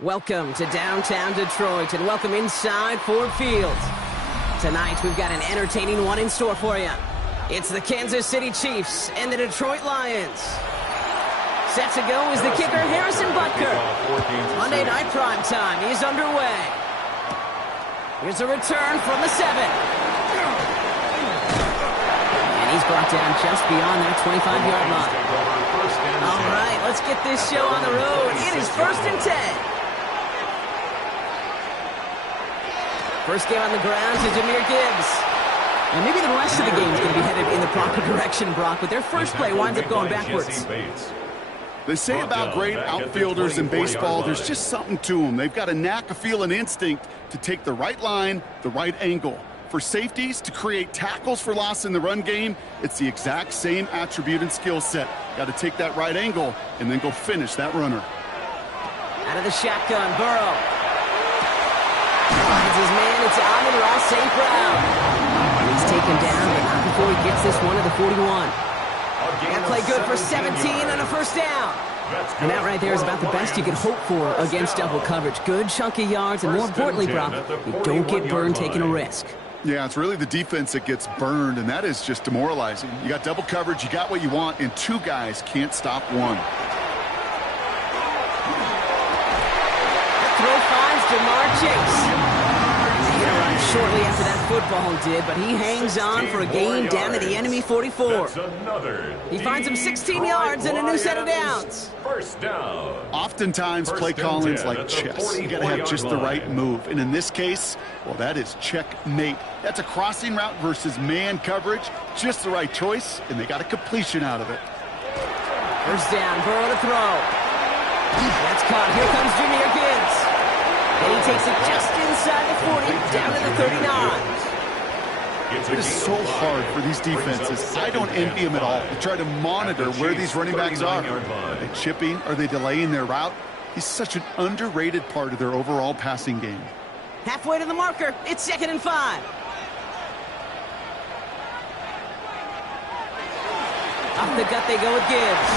Welcome to downtown Detroit, and welcome inside Ford Field. Tonight, we've got an entertaining one in store for you. It's the Kansas City Chiefs and the Detroit Lions. Set to go is the kicker, Harrison Butker. Monday night prime time is underway. Here's a return from the 7. And he's brought down just beyond that 25-yard line. All right, let's get this show on the road. It is 1st and 10. First game on the ground to Jahmyr Gibbs. And maybe the rest of the game is going to be headed in the proper direction, Brock, but their first play winds up going backwards. They say about great outfielders in baseball, there's just something to them. They've got a knack, a feel, and instinct to take the right line, the right angle. For safeties, to create tackles for loss in the run game, it's the exact same attribute and skill set. Got to take that right angle and then go finish that runner. Out of the shotgun, Burrow. Finds his man, it's Amon-Ra St. Brown. He's taken down, but not before he gets this one to the 41. That play good for 17 and a first down. And that right there is about the best you can hope for against double coverage. Good chunky yards, and more importantly, Brock, you don't get burned taking a risk. Yeah, it's really the defense that gets burned, and that is just demoralizing. You got double coverage, you got what you want, and two guys can't stop one. That throw finds Jamar Chase. He arrived shortly after that football did, but he hangs on for a gain down to the enemy 44. He finds him 16 yards and a new set of downs. First down. Oftentimes, play calling's like chess. You got to have just the right move. And in this case, well, that is checkmate. That's a crossing route versus man coverage. Just the right choice, and they got a completion out of it. First down, Burrow to throw. That's caught. Here comes Jahmyr Gibbs. And he takes it just inside the 40, down to the 39. It is so hard for these defenses. I don't envy them at all. They try to monitor where these running backs are. Are they chipping? Are they delaying their route? He's such an underrated part of their overall passing game. Halfway to the marker. It's 2nd and 5. Off the gut they go with Gibbs.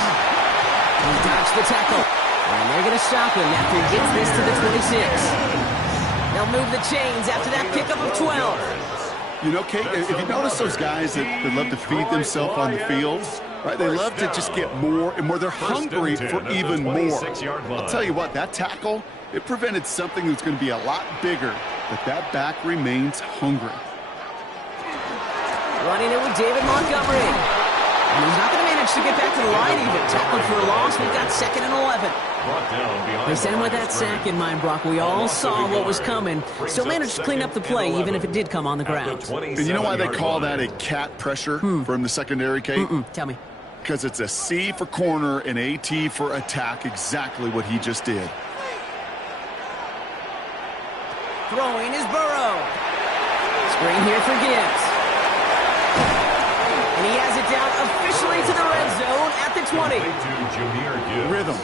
He dodged the tackle. And they're going to stop him after he gets this to the 26. They'll move the chains after that pickup of 12. You know, Kate, if you notice those guys that love to feed themselves on the field, right? They love to just get more and more. They're hungry for even more. I'll tell you what, that tackle, it prevented something that's going to be a lot bigger, but that back remains hungry. Running it with David Montgomery. And he's not going to manage to get back to the line even. Tackled for a loss. We've got 2nd and 11. They sent him with that sack in mind, Brock. We all saw what was coming. Still managed to clean up the play, even if it did come on the ground. And you know why they call that a cat pressure from the secondary, Kate? Tell me. Because it's a C for corner and a T for attack, exactly what he just did. Throwing is Burrow. Screen here for Gibbs. And he has it down officially to the red zone at the 20. Rhythm.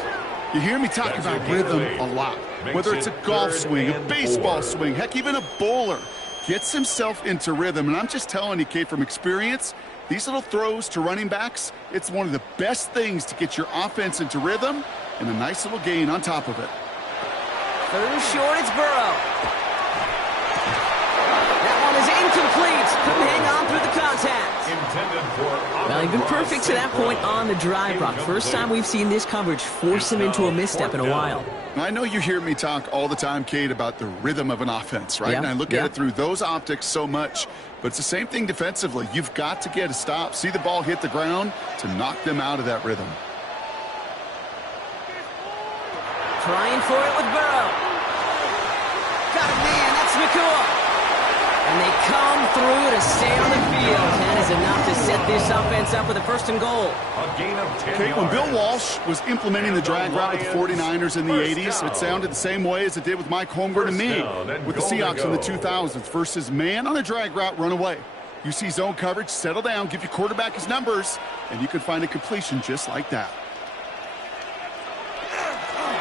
You hear me talk about rhythm a lot. Whether it's a golf swing, a baseball swing, heck, even a bowler gets himself into rhythm. And I'm just telling you, Kate, from experience, these little throws to running backs, it's one of the best things to get your offense into rhythm and a nice little gain on top of it. 3rd and short, it's Burrow. That one is incomplete. Couldn't hang on through the contact. Well, he's been perfect to that point on the drive, Brock. First time we've seen this coverage force him into a misstep in a while. I know you hear me talk all the time, Kate, about the rhythm of an offense, right? Yeah. And I look at it through those optics so much, but it's the same thing defensively. You've got to get a stop, see the ball hit the ground to knock them out of that rhythm. Trying for it with Burrow. Got a man, that's Nacua. And they come through to stay on the field. That is enough to set this offense up with a 1st and goal. A gain of 10 Okay, when yards. Bill Walsh was implementing the drag route with the 49ers in the 80s, it sounded the same way as it did with Mike Holmgren and me with the Seahawks in the 2000s versus man on a drag route, run away. You see zone coverage, settle down, give your quarterback his numbers, and you can find a completion just like that.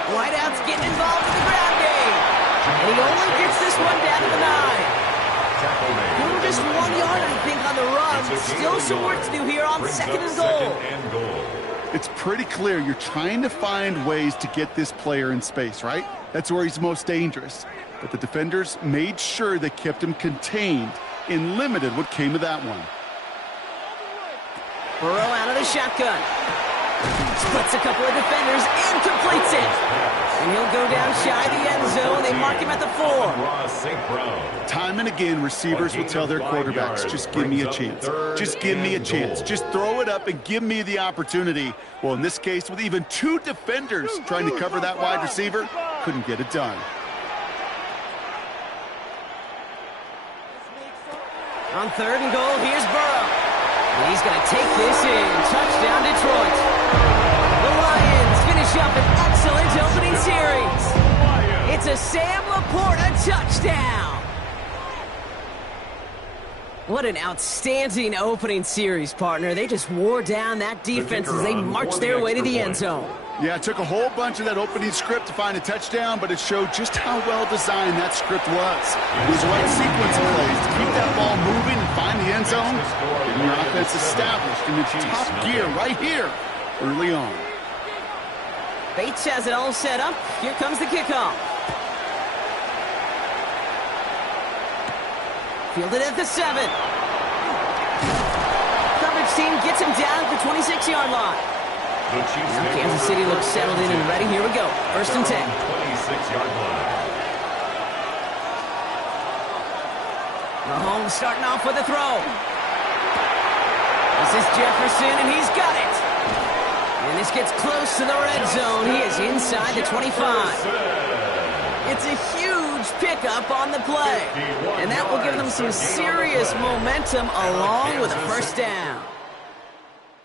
Whiteout's getting involved in the ground game. And he only gets this one down to the 9. Still just 1 yard, I think, on the run. Still some work to do here on 2nd and goal. It's pretty clear you're trying to find ways to get this player in space, right? That's where he's most dangerous. But the defenders made sure they kept him contained and limited what came of that one. Burrow out of the shotgun. Splits a couple of defenders and completes it. And he'll go down shy of the end zone. They mark him at the 4. Time and again, receivers will tell their quarterbacks, just give me a chance. Just give me a chance. Just throw it up and give me the opportunity. Well, in this case, with even 2 defenders trying to cover that wide receiver, couldn't get it done. On 3rd and goal, here's Burrow. And he's going to take this in. Touchdown, Detroit. The Lions finish up an excellent opening series. It's a Sam Laporta touchdown. What an outstanding opening series, partner. They just wore down that defense as they marched their way to the end zone. Yeah, it took a whole bunch of that opening script to find a touchdown, but it showed just how well designed that script was. It was the right sequence of plays to keep that ball moving and find the end zone, getting your offense established in its top gear right here early on. Bates has it all set up. Here comes the kickoff. Fielded at the 7. Coverage team gets him down at the 26-yard line. Now Kansas City looks settled in and ready. Here we go. 1st and 10. 26-yard line. Mahomes starting off with a throw. This is Jefferson, and he's got it. And this gets close to the red zone. He is inside the 25. It's a huge pickup on the play. And that will give them some serious momentum along with a 1st down.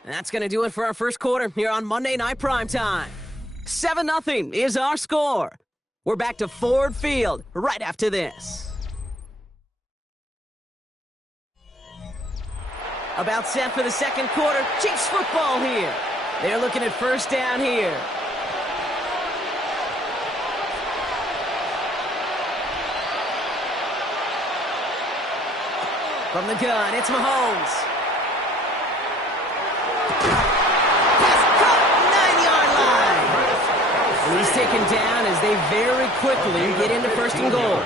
And that's going to do it for our 1st quarter here on Monday Night Primetime. 7-0 is our score. We're back to Ford Field right after this. About set for the 2nd quarter. Chiefs football here. They're looking at 1st down here. From the gun, it's Mahomes. Pass caught, 9-yard line. And he's taken down as they very quickly get into 1st and goal.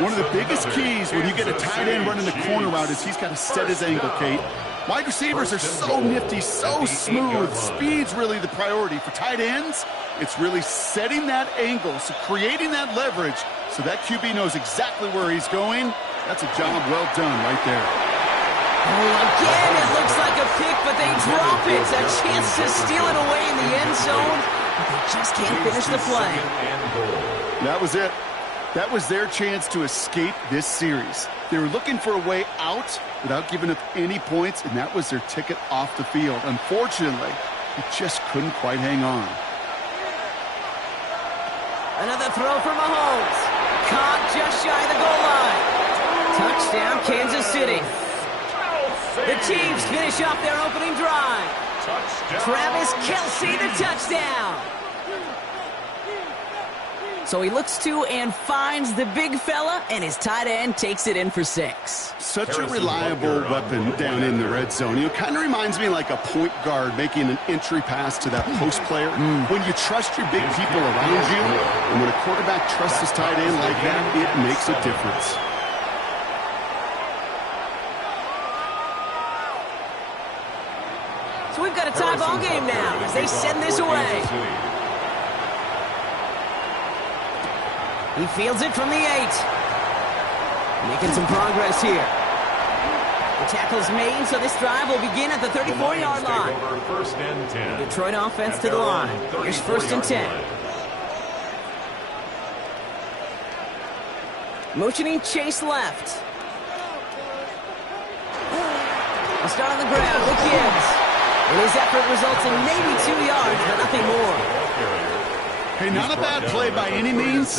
One of the biggest keys when you get a tight end running the corner route is he's got to set his angle, Kate. Wide receivers are so nifty, so smooth. Speed's really the priority. For tight ends, it's really setting that angle, so creating that leverage so that QB knows exactly where he's going. That's a job well done right there. Oh, again, it looks like a pick, but they drop it. A chance to steal it away in the end zone, but they just can't finish the play. That was it. That was their chance to escape this series. They were looking for a way out without giving up any points, and that was their ticket off the field. Unfortunately, he just couldn't quite hang on. Another throw for Mahomes. Caught just shy of the goal line. Touchdown, Kansas City. The Chiefs finish off their opening drive. Travis Kelce, the touchdown. So he looks to and finds the big fella, and his tight end takes it in for 6. Such a reliable weapon down in the red zone. It kind of reminds me like a point guard making an entry pass to that post player. When you trust your big people around you, and when a quarterback trusts his tight end like that, it makes a difference. So we've got a tie ball game now as they send this away. He fields it from the 8. Making some progress here. The tackle's made, so this drive will begin at the 34-yard line. First and 10. The Detroit offense to the line. Here's 1st and 10. Motioning Chase left. A start on the ground with Gibbs. And his effort results in maybe 2 yards, but nothing more. Hey, not a bad play by any means.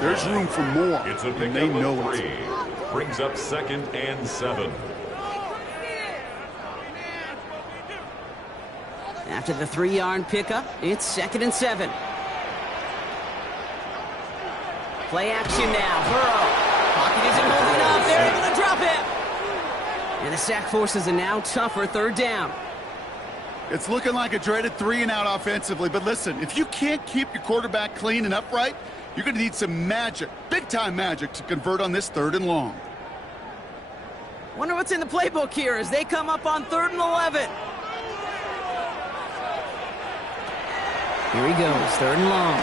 There's room for more, and they know it. Brings up 2nd and 7. After the 3-yard pickup, it's 2nd and 7. Play action now. Burrow. Pocket isn't holding up. They're able to drop it. And the sack forces a now tougher 3rd down. It's looking like a dreaded 3-and-out offensively, but listen, if you can't keep your quarterback clean and upright, you're going to need some magic, big-time magic, to convert on this 3rd and long. Wonder what's in the playbook here as they come up on 3rd and 11. Here he goes, 3rd and long.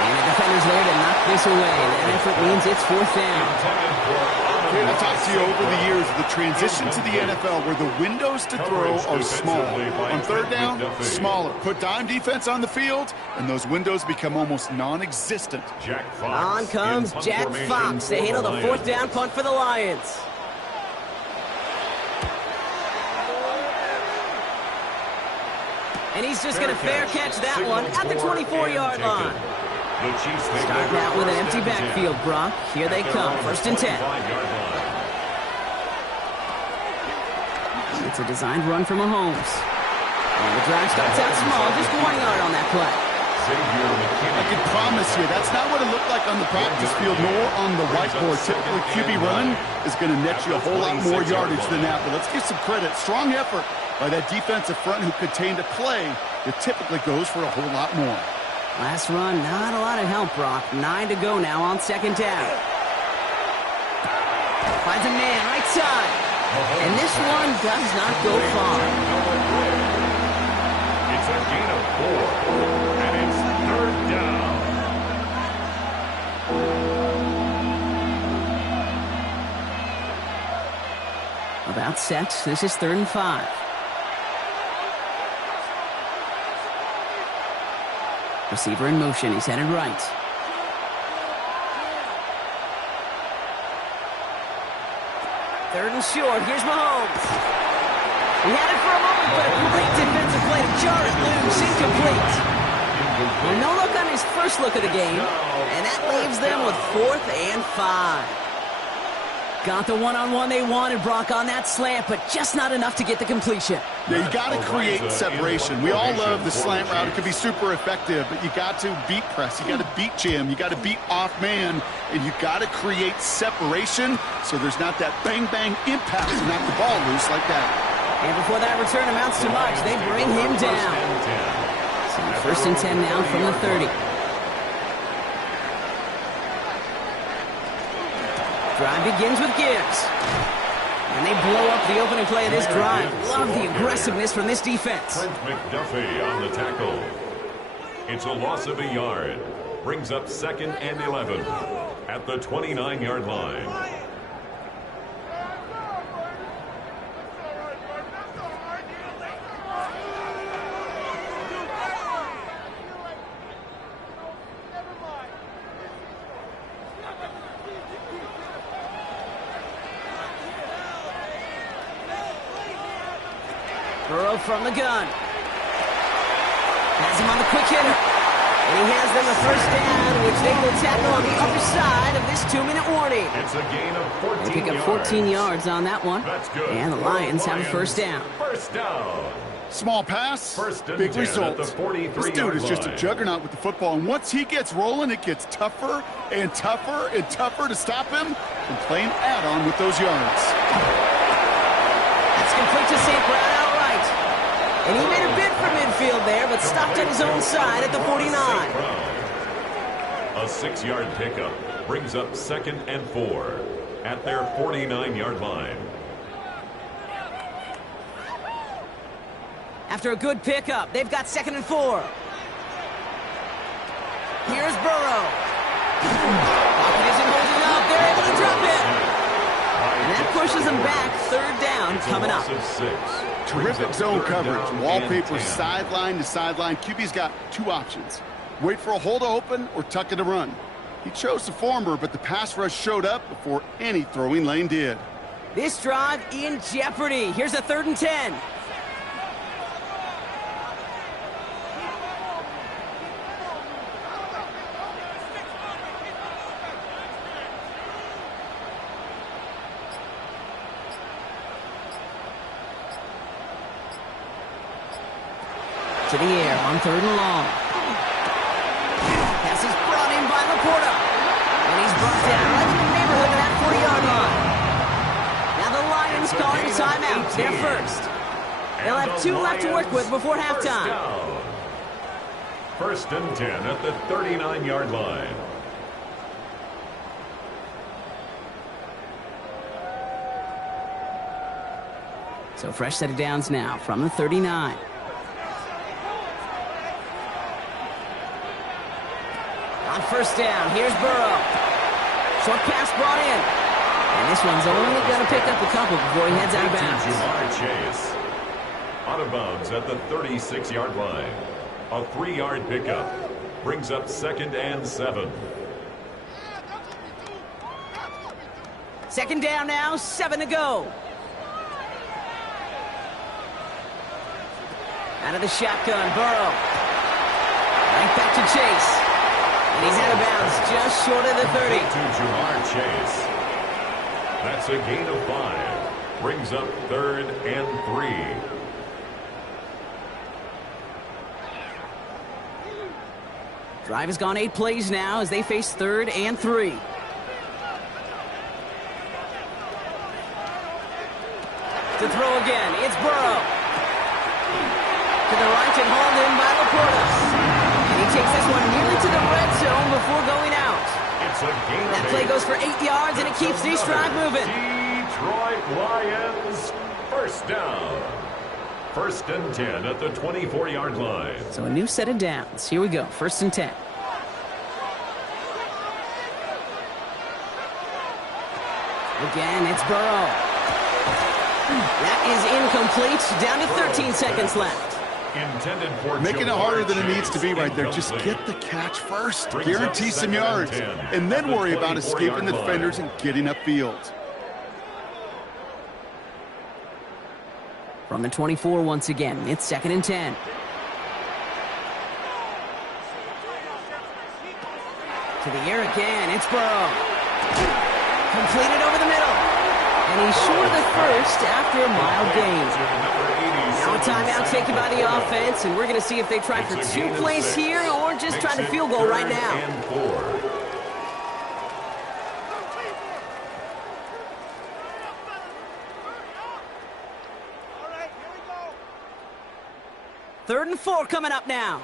And the defender's there to knock this away. That effort means it's 4th down. I've talked to you over the years, the transition to the NFL where the windows to throw are small. On 3rd down, smaller. Put dime defense on the field, and those windows become almost non-existent. On comes Jack Fox to handle the 4th down punt for the Lions. And he's just going to fair catch that one at the 24-yard line. Starting out with an empty backfield, Brock. Here they come, 1st and 10. It's a designed run from Mahomes. And the drive starts out small, just 1 yard on that play. I can promise you, that's not what it looked like on the practice field nor on the whiteboard. Typically, QB run is going to net you a whole lot more yardage than that. But let's give some credit. Strong effort by that defensive front who contained a play that typically goes for a whole lot more. Last run, not a lot of help, Brock. 9 to go now on 2nd down. Finds a man, right side. And this one does not go far. It's a gain of 4. And it's 3rd down. About set. This is 3rd and 5. Receiver in motion. He's headed right. Third and short. Here's Mahomes. He had it for a moment, but a great defensive play to jar it loose. Incomplete. Well, no look on his first look of the game, and that leaves them with 4th and 5. Got the one-on-one they wanted, Brock, on that slant, but just not enough to get the completion. Yeah, you got to create separation. We all love the slant route. It can be super effective, but you got to beat press. You got to beat jam. You got to beat off man, and you got to create separation so there's not that bang-bang impact to knock the ball loose like that. And before that return amounts to much, they bring him down. So 1st and 10 now from the 30. Drive begins with Gibbs. And they blow up the opening play of this drive. Love the aggressiveness from this defense. Trent McDuffie on the tackle. It's a loss of a yard. Brings up 2nd and 11 at the 29-yard line. Burrow from the gun. Has him on the quick hitter. And he has them a 1st down, which they will tackle on the other side of this 2-minute warning. It's a gain of 14 They pick up 14 yards on that one. That's good. And the Lions have a 1st down. 1st down. Small pass, big result. This dude is just a juggernaut with the football, and once he gets rolling, it gets tougher and tougher and tougher to stop him from playing add-on with those yards. That's complete to St. Brown outright. And he made a bid for midfield there, but stopped at his own side at the 49. A 6-yard pickup brings up 2nd and 4 at their 49-yard line. After a good pickup, they've got 2nd and 4. Here's Burrow. Pocket isn't holding up. They're able to drop it. And that pushes them back. 3rd down coming up. Terrific zone coverage. Wallpaper sideline to sideline. QB's got 2 options. Wait for a hole to open or tuck it to run. He chose the former, but the pass rush showed up before any throwing lane did. This drive in jeopardy. Here's a 3rd and 10. To the air on 3rd and long. Pass is brought in by Laporta. And he's brought down right in the neighborhood of that 40-yard line. Now the Lions calling timeout. They're first. They'll have 2 left to work with before halftime. 1st and 10 at the 39-yard line. So fresh set of downs now from the 39. On 1st down, here's Burrow. Short pass brought in. And this one's only going to pick up a couple before he heads out of bounds. Ja'Marr Chase. Out of bounds at the 36-yard line. A 3-yard pickup. Brings up 2nd and 7. 2nd down now, 7 to go. Out of the shotgun, Burrow. Right back to Chase. And he's out of bounds just short of the 30. To Ja'Marr Chase. That's a gain of 5. Brings up 3rd and 3. Drive has gone 8 plays now as they face 3rd and 3. To throw again, it's Burrow. To the right and hauled in by Laporta. And he takes this one nearly to the red zone before going out. It's a gain That play goes for 8 yards, and it keeps this drive moving. Detroit Lions, 1st down. 1st and 10 at the 24-yard line. So a new set of downs. Here we go, 1st and 10. Again, it's Burrow. That is incomplete. Down to 13 seconds left. Intended for Making it harder than it needs to be right there. Just get the catch first. Guarantee some yards. And then worry about escaping the defenders and getting upfield. From the 24 once again, it's 2nd and 10. To the air again, it's Burrow. Completed over the middle. And he's short of the first after a mild gain. Now a timeout taken by the offense, and we're going to see if they try for 2 plays here or just try the field goal right now. 3rd and 4 coming up now.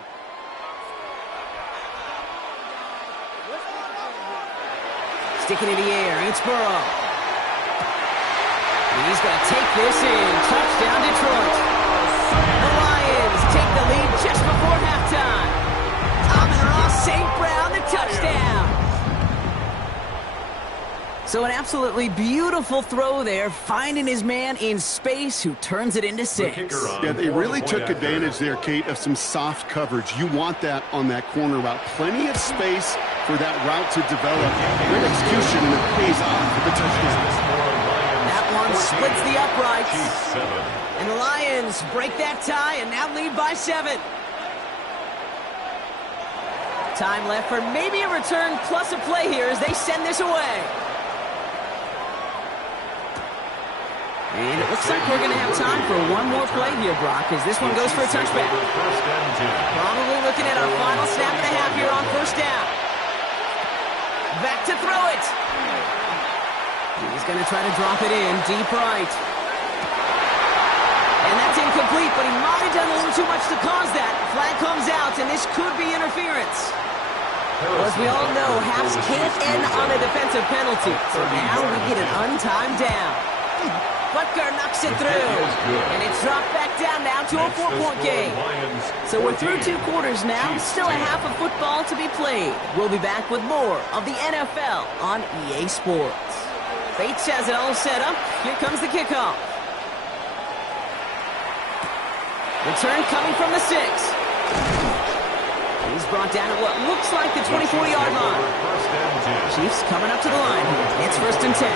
Sticking in the air, it's Burrow. And he's going to take this in. Touchdown, Detroit. The Lions take the lead just before halftime. Amon-Ra St. Brown, the touchdown. So an absolutely beautiful throw there, finding his man in space who turns it into 6. Yeah, they really took advantage there, Kate, of some soft coverage. You want that on that corner route. Plenty of space for that route to develop. Great execution, and it pays off for the touchdown. That one splits the uprights. And the Lions break that tie and now lead by 7. Time left for maybe a return plus a play here as they send this away. And it looks like we're going to have time for one more play here, Brock, as this one goes for a touchback. Probably looking at our final snap and a half here on 1st down. Back to throw it. He's going to try to drop it in deep right. And that's incomplete, but he might have done a little too much to cause that. Flag comes out, and this could be interference. Well, as we all know, halves can't end on a defensive penalty. So now we get an untimed down. Butker knocks it through, and it's dropped back down now to a 4-point game. So we're through 2 quarters now, still a half of football to be played. We'll be back with more of the NFL on EA Sports. Bates has it all set up. Here comes the kickoff. Return coming from the 6. He's brought down at what looks like the 24-yard line. Chiefs coming up to the line here. It's 1st and 10.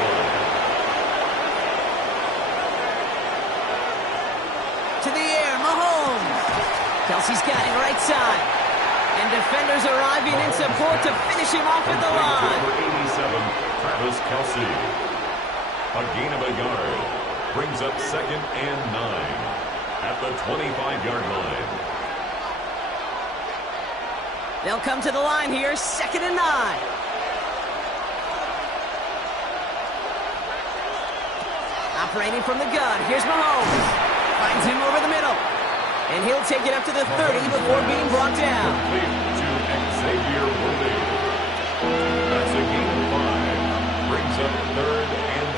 To the air, Mahomes. Kelsey's got it right side. And defenders arriving in support to finish him off at the line. Number 87, Travis Kelce. A gain of a yard. Brings up 2nd and 9 at the 25-yard line. They'll come to the line here, 2nd and 9. Operating from the gun, here's Mahomes. Finds him over the middle. And he'll take it up to the 30 before being brought down. Complete to Xavier Worthy. That's a gain of 5. Brings up 3rd and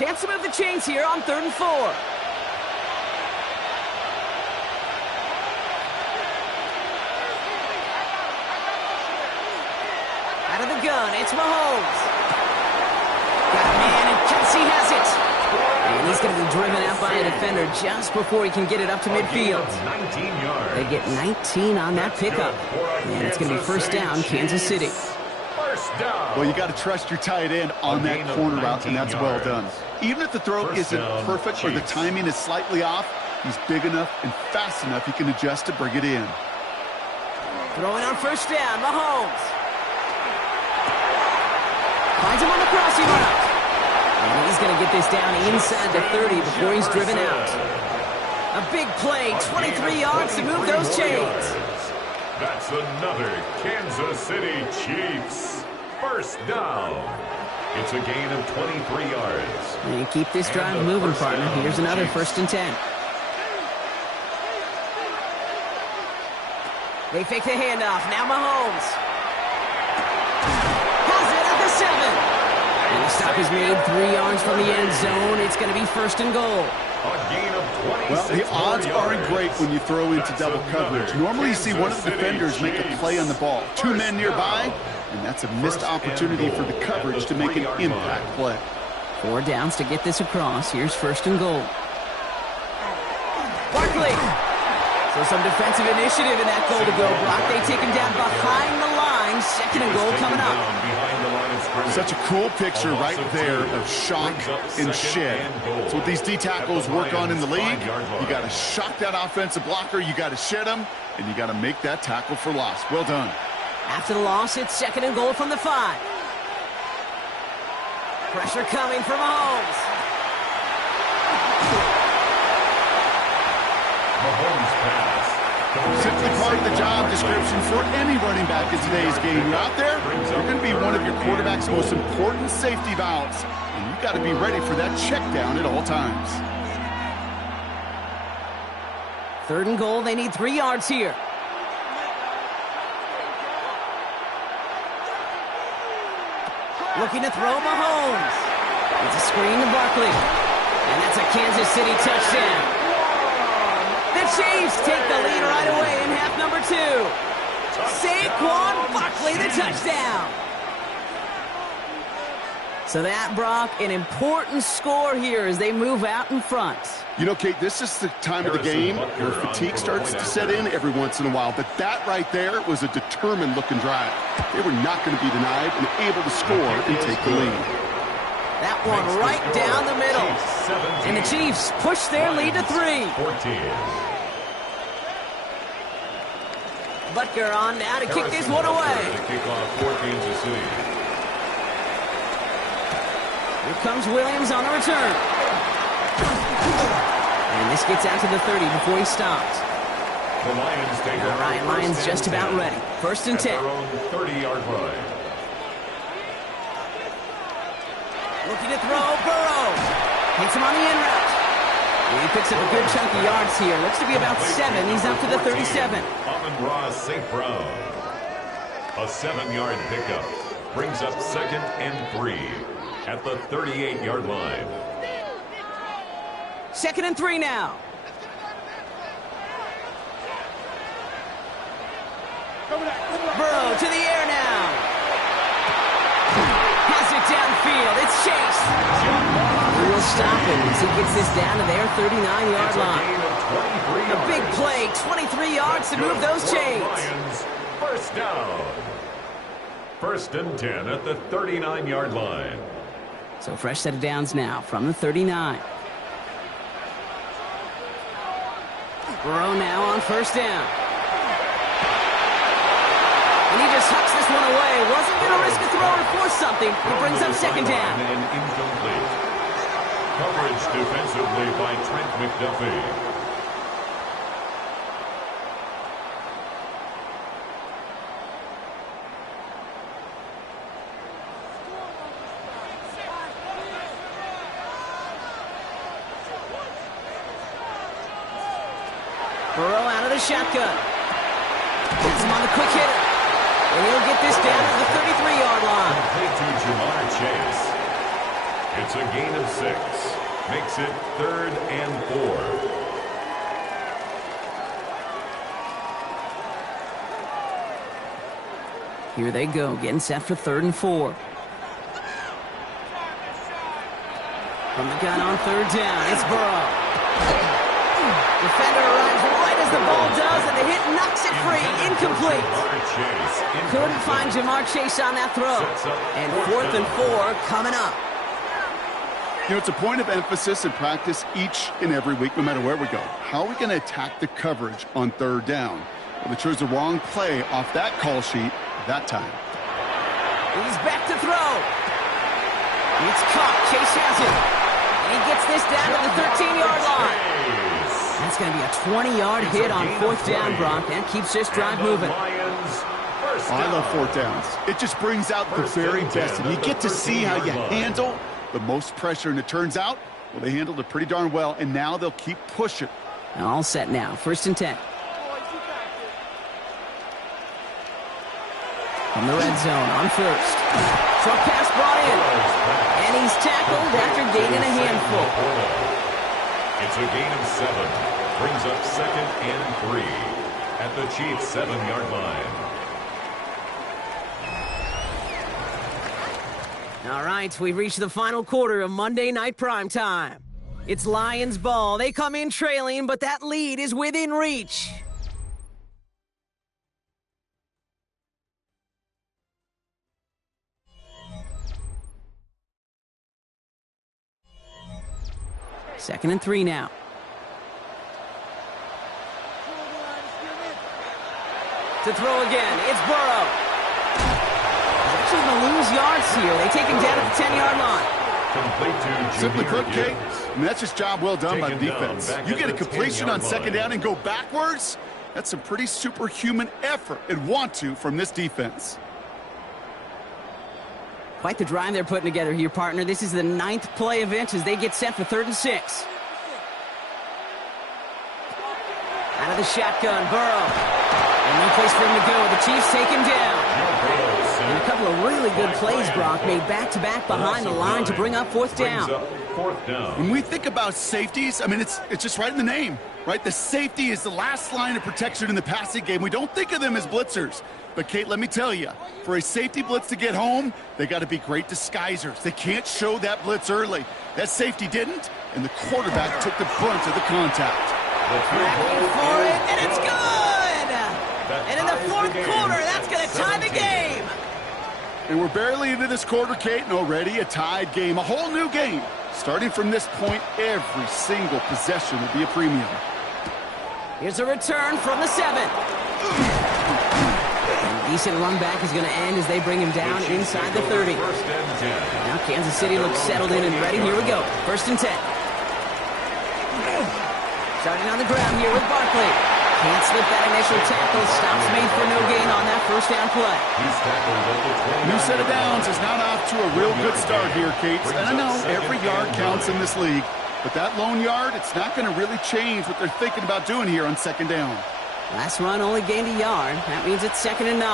4. Chance to move the chains here on 3rd and 4. Out of the gun, it's Mahomes. Got a man, and Kelsey has it. And he's going to be driven out by a defender just before he can get it up to midfield. 19 yards. They get 19 on that pickup. And it's going to be 1st down, Kansas City. First down. Well, you got to trust your tight end on that corner route, and that's well done. Even if the throw isn't perfect or the timing is slightly off, he's big enough and fast enough he can adjust to bring it in. Throwing on 1st down, Mahomes. Finds him on the crossing route. And he's going to get this down inside the 30 before he's driven out. A big play, 23 yards to move those chains. That's another Kansas City Chiefs. First down. It's a gain of 23 yards. And you keep this drive moving, partner. Here's another 1st and 10. They fake the handoff. Now Mahomes. Has it at the 7. And the stop is made 3 yards from the end zone. It's going to be 1st and goal. A gain of 26. Well, the odds aren't great when you throw into double coverage. Normally you see one of the defenders make a play on the ball. 2 men nearby, and that's a missed opportunity for the coverage to make an impact play. 4 downs to get this across. Here's 1st and goal. Barkley. So some defensive initiative in that goal to go. Brock, they take him down behind the line. 2nd and goal coming up. Such a cool picture right there of shock and shed. That's what these D tackles work on in the league. You got to shock that offensive blocker, you got to shed him, and you got to make that tackle for loss. Well done. After the loss, it's 2nd and goal from the 5. Pressure coming from Mahomes. Mahomes pass. Simply part of the job description for any running back in today's game. You're out there, you're going to be one of your quarterback's most important safety valves, and you've got to be ready for that check down at all times. 3rd and goal, they need 3 yards here. Looking to throw Mahomes. It's a screen to Barkley. And that's a Kansas City touchdown. The Chiefs take the lead right away in half number 2. Saquon Barkley, the touchdown. So that, Brock, an important score here as they move out in front. You know, Kate, this is the time of the game where fatigue starts to set in every once in a while. But that right there was a determined-looking drive. They were not going to be denied and able to score and take the lead. That one right down the middle. And the Chiefs push their lead to 3. 14. Butker on now to kick this one away. Kickoff for Kansas City. Here comes Williams on the return. And this gets out to the 30 before he stops. The Lions take All right, Lions just about ready. 1st and 10. Their own 30-yard line. Looking to throw, Burrow. Hits him on the in route. And he picks up a good chunk of yards here. Looks to be about 7. He's up to the 37. Amon-Ra St. Brown. A 7-yard pickup. Brings up 2nd and 3 at the 38-yard line. 2nd and 3 now. Burrow to the air now. Has it downfield. It's Chase. We'll stop him as he gets this down to their 39-yard line. A big play, 23 3 yards to move those chains. Lions, first down. 1st and 10 at the 39-yard line. So fresh set of downs now from the 39. Burrow now on 1st down. And he just hucks this one away. Wasn't going to risk a throw or force something. He brings up 2nd down. And incomplete. Coverage defensively by Trent McDuffie. Burrow out of the shotgun. Gets him on the quick hitter. And he'll get this down to the 33-yard line. Complete to Jamar Chase. It's a gain of 6. Makes it 3rd and 4. Here they go, getting set for 3rd and 4. From the gun on 3rd down, it's Burrow. Defender arrives right as the ball does, and the hit knocks it free. Incomplete. Couldn't find Jamar Chase on that throw. And 4th and 4 coming up. You know, it's a point of emphasis in practice each and every week, no matter where we go. How are we going to attack the coverage on 3rd down? Well, they chose the wrong play off that call sheet that time. He's back to throw. It's caught. Chase has it. And he gets this down to the 13-yard line. That's going to be a 20-yard hit on 4th down, Brock. That keeps this drive moving. I love 4th downs. It just brings out the very best. And you get to see how you handle the most pressure. And it turns out, well, they handled it pretty darn well. And now they'll keep pushing. All set now. 1st and 10. From the red zone on 1st. Short pass brought in. And he's tackled after gaining a handful. It's a gain of 7. Brings up 2nd and 3 at the Chiefs' 7-yard line. All right, we've reached the final quarter of Monday Night Primetime. It's Lions ball. They come in trailing, but that lead is within reach. Second and 3 now. To throw again, it's Burrow. He's actually going to lose yards here. They take him down at the 10-yard line. Complete to Simply Jahmyr put, Kate, Gibbs. I mean, that's just job well done by the Taken down defense. back You at get a the completion on 10-yard 2nd down and go backwards. That's some pretty superhuman effort and want to from this defense. Quite the drive they're putting together here, partner. This is the 9th play event as they get set for 3rd and 6. Out of the shotgun, Burrow. And no place for him to go. The Chiefs take him down. And a couple of really good plays, Brock, made back-to-back behind the line to bring up 4th down. When we think about safeties, I mean, it's just right in the name, right? The safety is the last line of protection in the passing game. We don't think of them as blitzers. But, Kate, let me tell you, for a safety blitz to get home, they got to be great disguisers. They can't show that blitz early. That safety didn't, and the quarterback took the brunt of the contact. Tracking for it, and it's good! And in the 4th quarter, that's going to tie the game. And we're barely into this quarter, Kate, and already a tied game, a whole new game. Starting from this point, every single possession will be a premium. Here's a return from the 7. Decent run back is going to end as they bring him down inside the 30. Now Kansas City looks settled in and ready. Here we go. 1st and 10. Starting on the ground here with Barkley. Can't slip that initial tackle. Stops made for no gain on that 1st down play. New set of downs is not off to a real good start here, Kate. And I know every yard counts in this league, but that lone yard, it's not going to really change what they're thinking about doing here on 2nd down. Last run only gained a yard. That means it's 2nd and 9.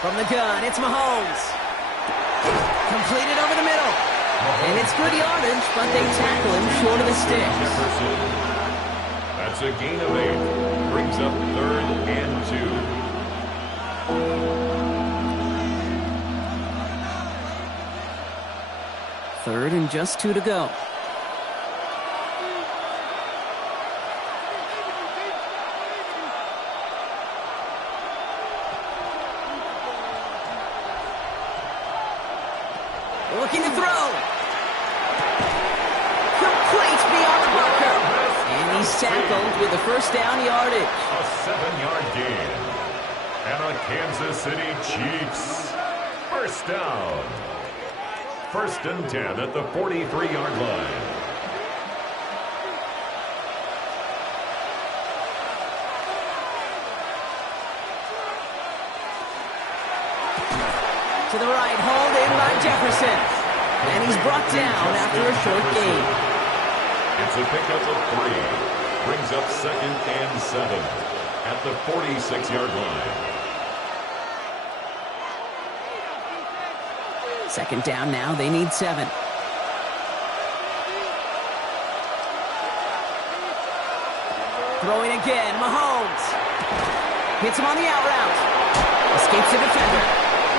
From the gun, it's Mahomes. Completed over the middle. And it's good yardage, but they tackle him short of the sticks. That's a gain of 8. Brings up 3rd and 2. 3rd and just 2 to go. looking to throw. Complete beyond the blocker. And he's tackled with the first down yardage. A 7-yard gain. And a Kansas City Chiefs first down. 1st and 10 at the 43-yard line. To the right, hauled in by Jefferson. And he's brought down after a short gain. It's a pickup of 3. Brings up 2nd and 7 at the 46-yard line. 2nd down now, they need 7. Throwing again, Mahomes. Hits him on the out route. Escapes the defender.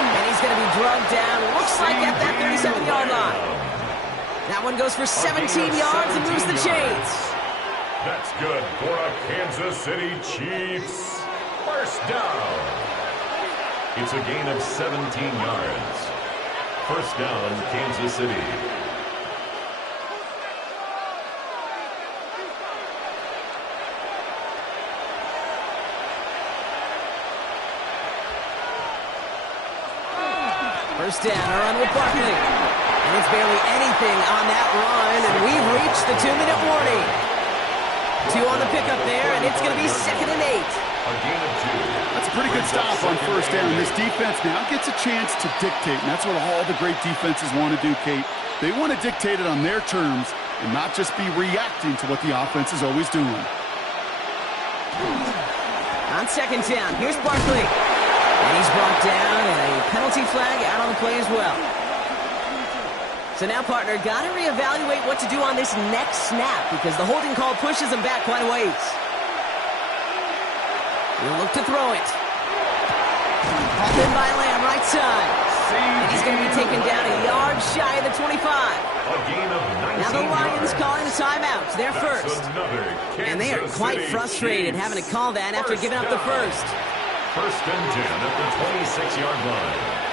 And he's going to be drugged down, looks like at that 37-yard line. That one goes for 17 yards and moves the chains. That's good for a Kansas City Chiefs first down. It's a gain of 17 yards. First down, Kansas City. First down, a run with Barkley. And it's barely anything on that run, and we've reached the 2-minute warning. 2 on the pickup there, and it's going to be 2nd and 8. A gain of 2. That's a pretty good stop on first down. This defense now gets a chance to dictate, and that's what all the great defenses want to do, Kate. They want to dictate it on their terms and not just be reacting to what the offense is always doing. On 2nd down, here's Barkley. And he's brought down, and a penalty flag out on the play as well. So now, partner, got to reevaluate what to do on this next snap because the holding call pushes him back quite a ways. He'll look to throw it. Hauled in by Lamb, right side. And he's going to be taken down a yard shy of the 25. A gain of 19 now the Lions yards. calling a timeout. They're first. And they are quite frustrated having to call that after giving up the first. 1st and 10 at the 26-yard line.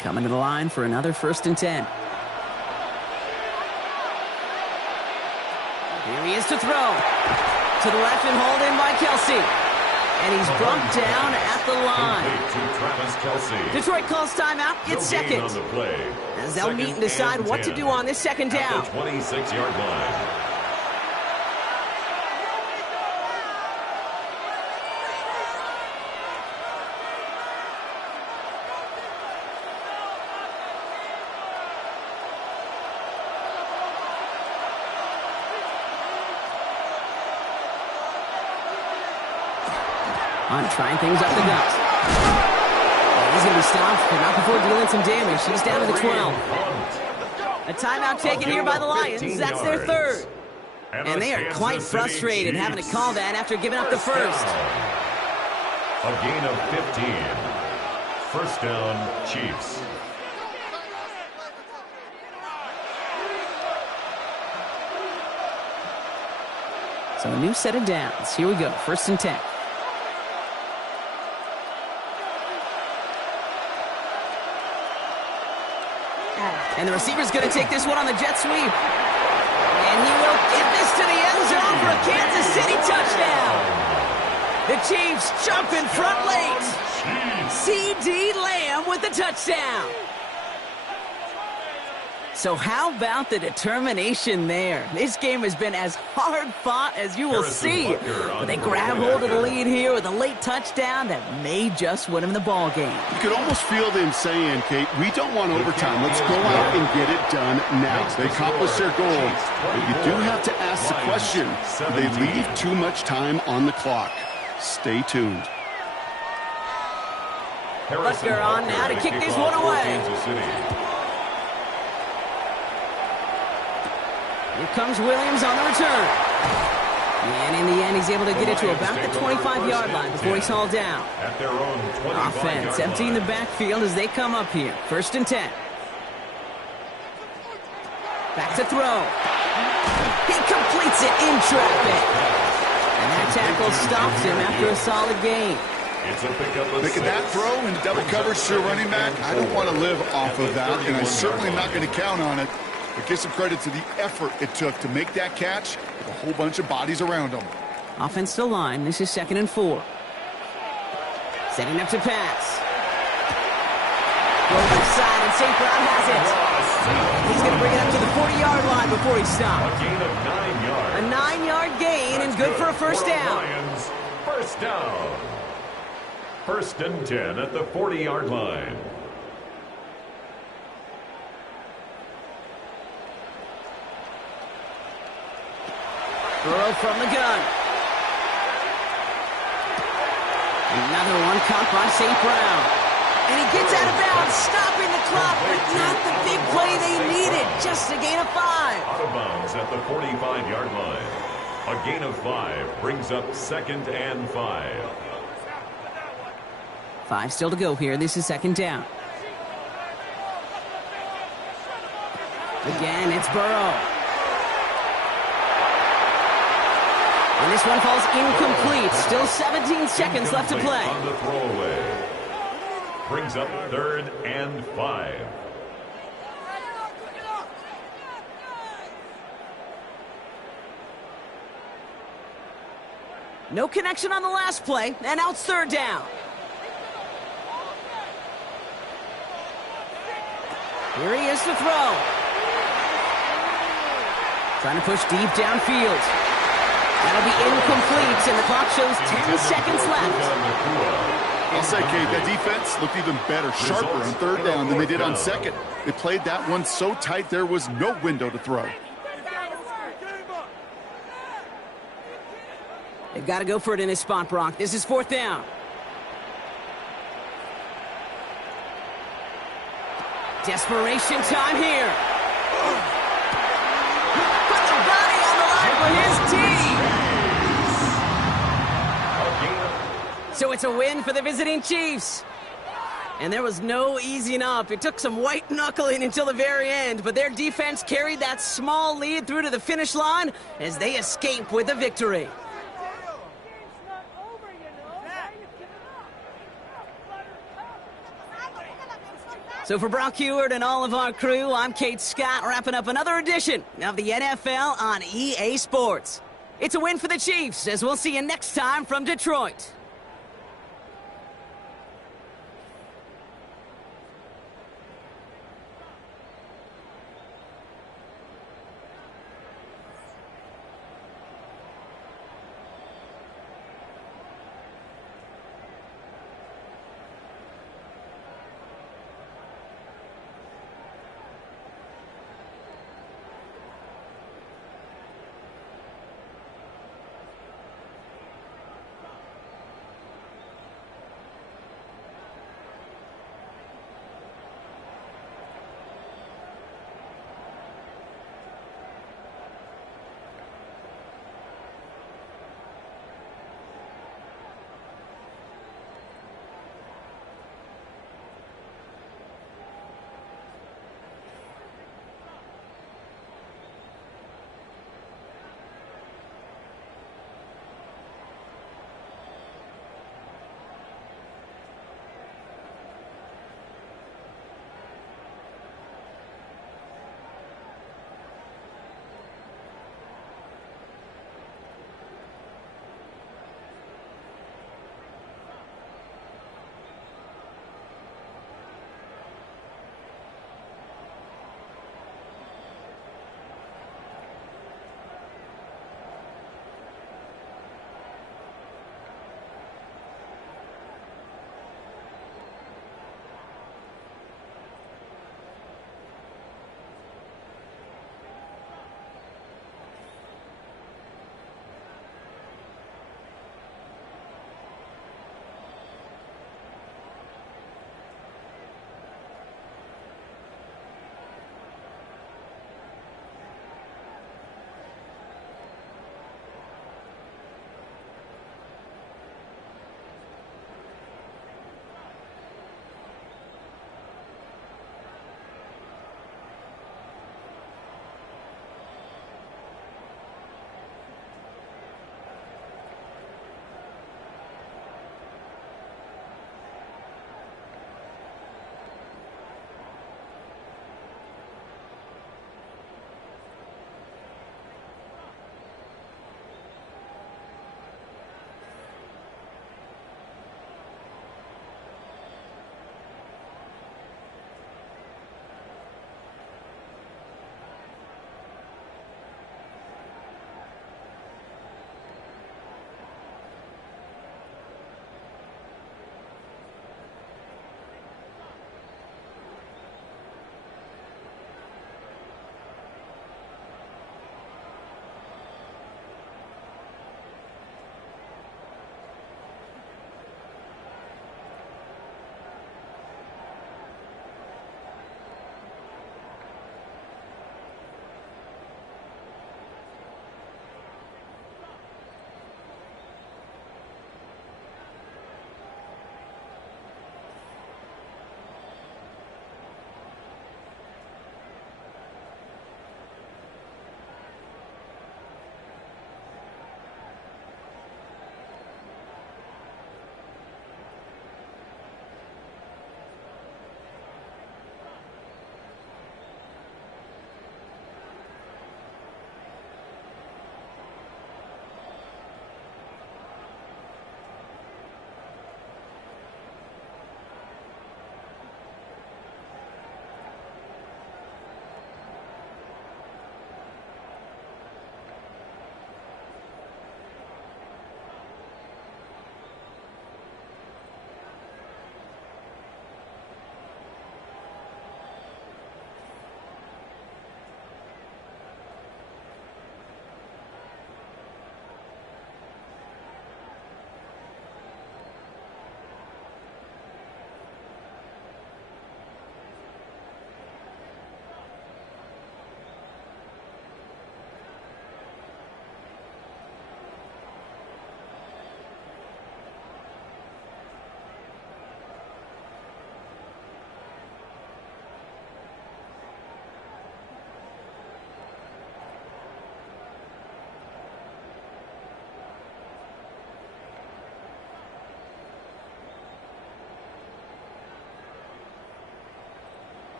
Coming to the line for another 1st and 10. Here he is to throw. To the left and hauled in by Kelce. And he's brought down at the line. To Travis Kelce. Detroit calls timeout. It's No gain 2nd. on the play. As they'll meet and 2nd decide and what to 10 do on this 2nd down. At the 26-yard line. On trying things up the gut. He's going to be stopped, but not before dealing some damage. He's down to the 12. A timeout taken here by the Lions. That's their 3rd. And they are quite frustrated having to call that after giving up the first. A gain of 15. First down, Chiefs. So a new set of downs. Here we go. 1st and 10. And the receiver's going to take this one on the jet sweep. And he will get this to the end zone for a Kansas City touchdown. The Chiefs jump in front late. C.D. Lamb with the touchdown. So how about the determination there? This game has been as hard fought as you will see. But they grab hold of the lead here with a late touchdown that may just win them the ball game. You could almost feel them saying, Kate, we don't want overtime. Let's go out and get it done now. They accomplished their goal. But you do have to ask the question, do they leave too much time on the clock? Stay tuned. Butker on now to kick this one away. Here comes Williams on the return. And in the end, he's able to get it to about the 25-yard line before he's hauled down. At their own 25-yard Offense line. emptying the backfield as they come up here. 1st and 10. Back to throw. He completes it in traffic. And that tackle stops him after a solid gain. It's a pickup of Making that throw in double coverage to a running back, I don't want to live off of that, and I'm certainly not going to count on it. But give some credit to the effort it took to make that catch with a whole bunch of bodies around him. Offensive line, this is 2nd and 4. Setting up to pass. Go left side, and St. Brown has it. He's going to bring it up to the 40-yard line before he stops. A gain of 9 yards. A 9-yard gain and good for a first down. Lions, first down. 1st and 10 at the 40-yard line. Burrow from the gun. Another one caught by St. Brown. And he gets out of bounds, stopping the clock, but not the big play they needed. Just a gain of 5. Out of bounds at the 45-yard line. A gain of 5 brings up 2nd and 5. 5 still to go here. This is 2nd down. Again, it's Burrow. And this one falls incomplete. Still 17 seconds left to play. On the throwaway. Brings up 3rd and 5. No connection on the last play, and now it's 3rd down. Here he is to throw. Trying to push deep downfield. That'll be incomplete, and the clock shows 10 seconds left. I'll say, Kate, that defense looked even better, sharper on 3rd down than they did on 2nd. They played that one so tight there was no window to throw. They've got to go for it in this spot, Brock. This is 4th down. Desperation time here. Puts a body on the line for his team. So it's a win for the visiting Chiefs. And there was no easing up. It took some white knuckling until the very end, but their defense carried that small lead through to the finish line as they escape with a victory. So for Brock Huard and all of our crew, I'm Kate Scott, wrapping up another edition of the NFL on EA Sports. It's a win for the Chiefs, as we'll see you next time from Detroit.